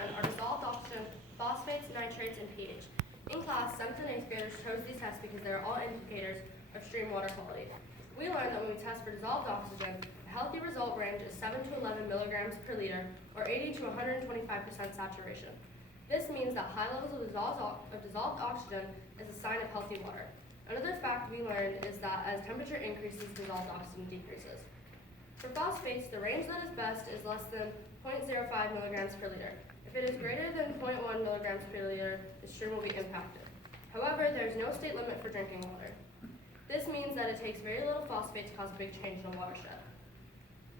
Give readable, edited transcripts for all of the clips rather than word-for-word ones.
10 are dissolved oxygen, phosphates, nitrates, and pH. In class, 7th and 8th graders chose these tests because they are all indicators of stream water quality. We learned that when we test for dissolved oxygen, a healthy result range is 7 to 11 milligrams per liter, or 80 to 125% saturation. This means that high levels of dissolved oxygen is a sign of healthy water. Another fact we learned is that as temperature increases, dissolved oxygen decreases. For phosphates, the range that is best is less than 0.05 milligrams per liter. If it is greater than 0.1 milligrams per liter, the stream will be impacted. However, there is no state limit for drinking water. This means that it takes very little phosphate to cause a big change in a watershed.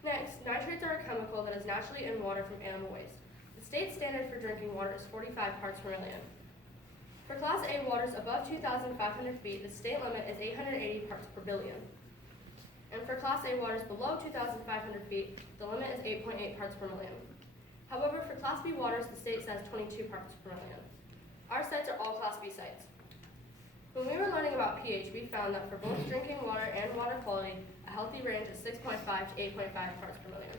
Next, nitrates are a chemical that is naturally in water from animal waste. The state standard for drinking water is 45 parts per million. For Class A waters above 2,500 feet, the state limit is 880 parts per billion. And for Class A waters below 2,500 feet, the limit is 8.8 parts per million. However, for Class B waters, the state says 22 parts per million. Our sites are all Class B sites. When we were learning about pH, we found that for both drinking water and water quality, a healthy range is 6.5 to 8.5 parts per million.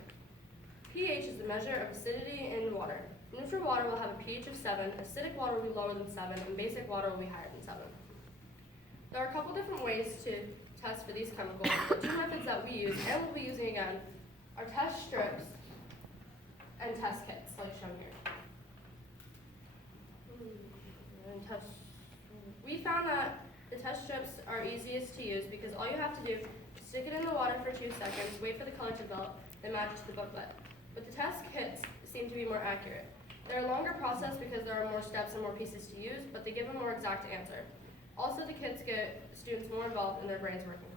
pH is the measure of acidity in water. Neutral water will have a pH of 7, acidic water will be lower than 7, and basic water will be higher than 7. There are a couple different ways to test for these chemicals. The two methods that we use, and we'll be using again, are test strips and test kits, like shown here. We found that the test strips are easiest to use because all you have to do is stick it in the water for 2 seconds, wait for the color to develop, then match it to the booklet. But the test kits seem to be more accurate. They're a longer process because there are more steps and more pieces to use, but they give a more exact answer. Also, the kits get students more involved in their brains working